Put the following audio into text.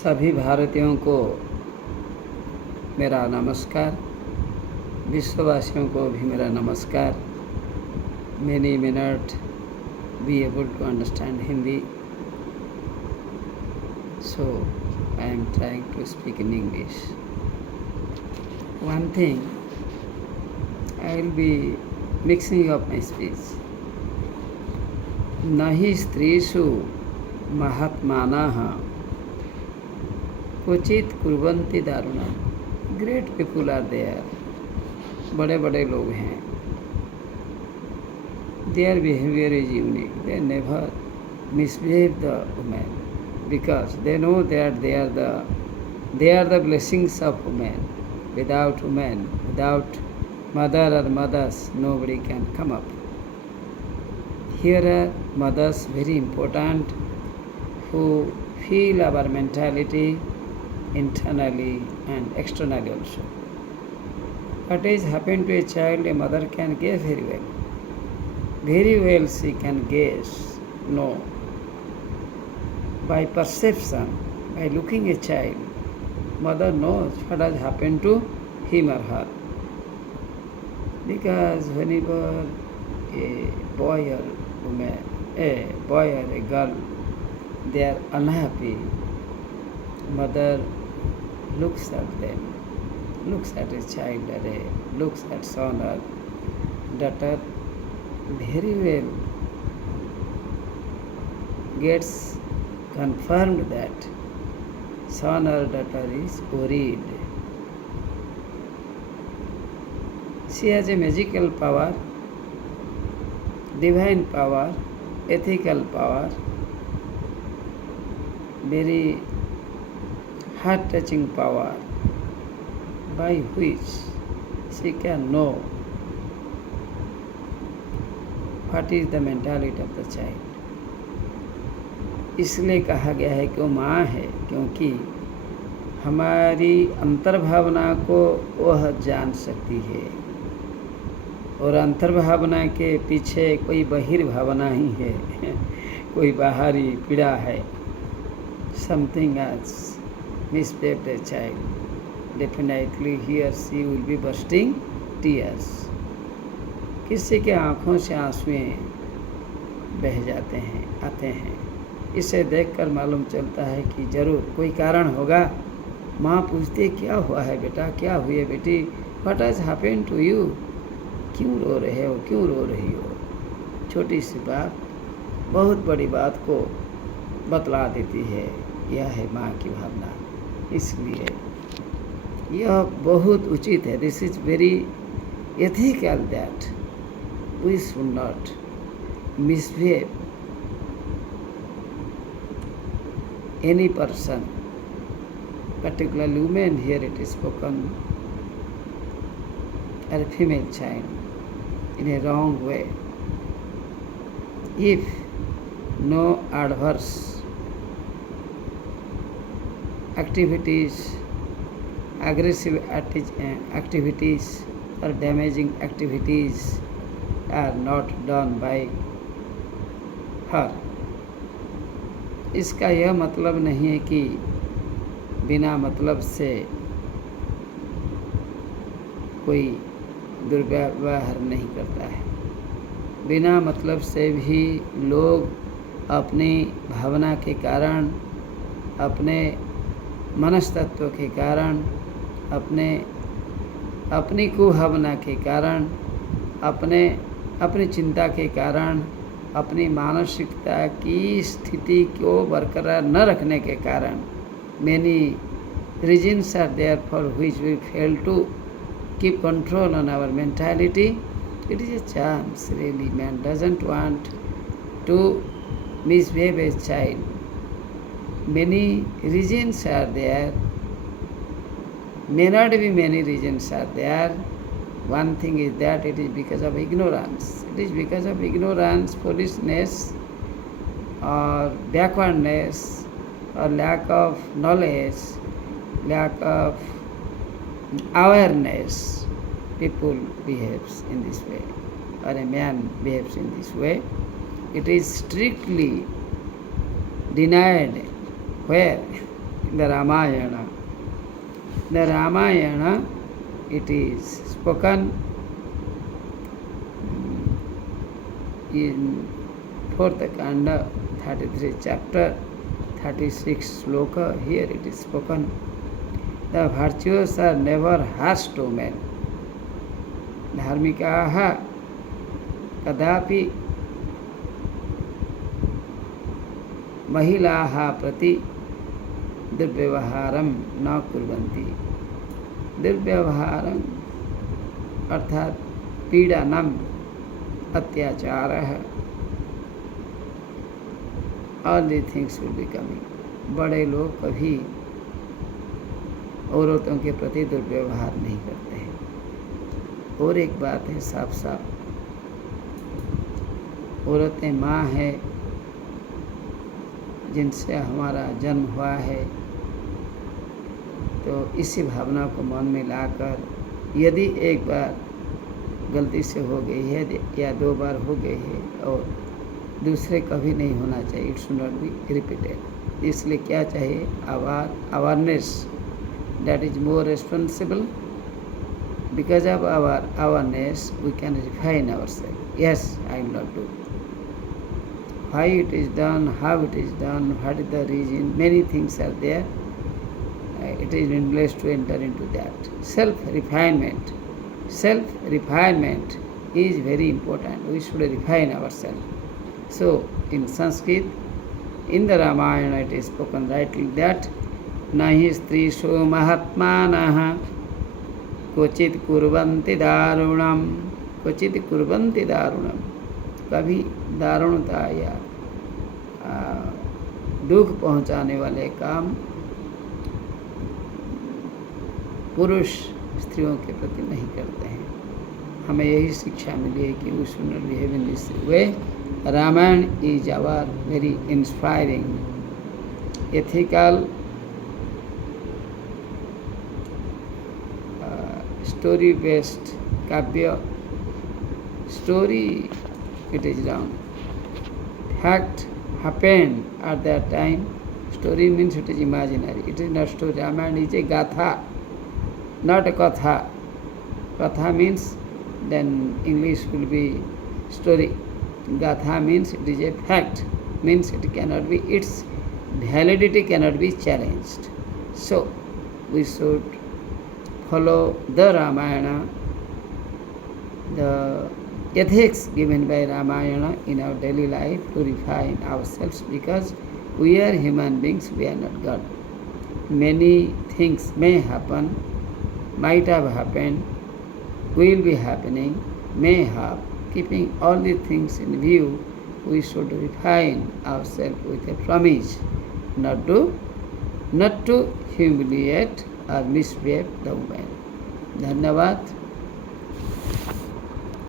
सभी भारतीयों को मेरा नमस्कार, विश्ववासियों को भी मेरा नमस्कार। Many may not be able to understand Hindi, so I am trying to speak in English. One thing, I will be mixing up my speech. नहि स्त्रीषु महात्मानः क्वचित कुर्वन्ति दारुणम्। ग्रेट पीपुल आर देयर, बड़े बड़े लोग हैं। Their behaviour is unique, they never misbehave the women because they know that they are the blessings of women. Without women, without mother or mothers, nobody can come up. Here are mothers very important, who feel our mentality internally and externally also. What is happened to a child, a mother can guess very well. Very well she can guess, know. By perception, by looking a child, mother knows what has happened to him or her. Because whenever a boy or woman, a boy or a girl, they are unhappy, mother looks at them, looks at a child or looks at son or daughter, very well gets confirmed that son or daughter is worried. She has a magical power, divine power, ethical power, very heart-touching power, by which she can know what is the mentality of the child. इसलिए कहा गया है कि वो माँ है, क्योंकि हमारी अंतर्भावना को वह जान सकती है, और अंतर्भावना के पीछे कोई बहिर्भावना ही है, कोई बाहरी पीड़ा है। Something else misbehaved a child, definitely he or she will be bursting tears. किसी के आँखों से आंसुएं बह जाते हैं, आते हैं। इसे देखकर मालूम चलता है कि जरूर कोई कारण होगा। माँ पूछती है, क्या हुआ है बेटा, क्या हुई है बेटी, what has happened to you, क्यों रो रहे हो, क्यों रो रही हो। छोटी सी बात बहुत बड़ी बात को बतला देती है। यह है माँ की भावना। इसलिए यह बहुत उचित है। This is very ethical that we should not misbehave any person, particularly women. Here it is spoken, or a female child, in a wrong way. If no adverse activities, aggressive activities or damaging activities are not done by her. इसका यह मतलब नहीं है कि बिना मतलब से कोई दुर्व्यवहार नहीं करता है। बिना मतलब से भी लोग अपनी भावना के कारण, अपने मनस्तत्व के कारण, अपनी कुभावना के कारण, अपनी चिंता के कारण, अपनी मानसिकता की स्थिति को बरकरार न रखने के कारण, many reasons are there for which we fail to keep control on our mentality. It is a chance, really. Man doesn't want to misbehave a child. Many reasons are there, may not be many reasons are there. One thing is that it is because of ignorance. It is because of ignorance, foolishness, or backwardness, or lack of knowledge, lack of awareness, people behaves in this way, or a man behaves in this way. It is strictly denied. Where? the Ramayana. The Ramayana, it is spoken in 4th Kanda, 33 chapter, 36 sloka. Here it is spoken. The virtuous are never harsh to men. Dharmikaha kadapi महिलाः प्रति दुर्व्यवहारं न कुर्वन्ति. दुर्व्यवहारं अर्थात पीड़नम, अत्याचारः, all the things will be coming. बड़े लोग कभी औरतों के प्रति दुर्व्यवहार नहीं करते हैं. और एक बात है साफ साफ, औरतें माँ है जिनसे हमारा जन्म हुआ है. तो इसी भावना को मन में लाकर यदि एक बार गलती से हो गई है या 2 बार हो गई है और दूसरे कभी नहीं होना चाहिए, it should not be repeated. इसलिए क्या चाहिए? Awareness, that is more responsible. Because of our awareness we can refine our self. Yes, I will not do. Why it is done, how it is done, what is the reason, many things are there. It is been blessed to enter into that. Self-refinement. Self-refinement is very important. We should refine ourselves. So, in Sanskrit, in the Ramayana it is spoken rightly that nahi strishu mahatmanah क्वचित कुर्वन्ति दारुणम. क्वचित कुर्वन्ति दारुणम. कभी दारुणता या दुख पहुंचाने वाले काम पुरुष स्त्रियों के प्रति नहीं करते हैं. हमें यही शिक्षा मिली है कि we should not behave in this way. Ramayana is our very inspiring ethical story based kavya. Story, it is wrong. Fact happened at that time. Story means it is imaginary. It is not story. Ramayana is a gatha, not a katha. Katha means then English will be story. Gatha means it is a fact. Means it cannot be, its validity cannot be challenged. So we should follow the Ramayana, the ethics given by Ramayana in our daily life to refine ourselves, because we are human beings, we are not God. Many things may happen, might have happened, will be happening, may have. Keeping all the things in view, we should refine ourselves with a promise not to humiliate or misbehave the woman. धन्यवाद.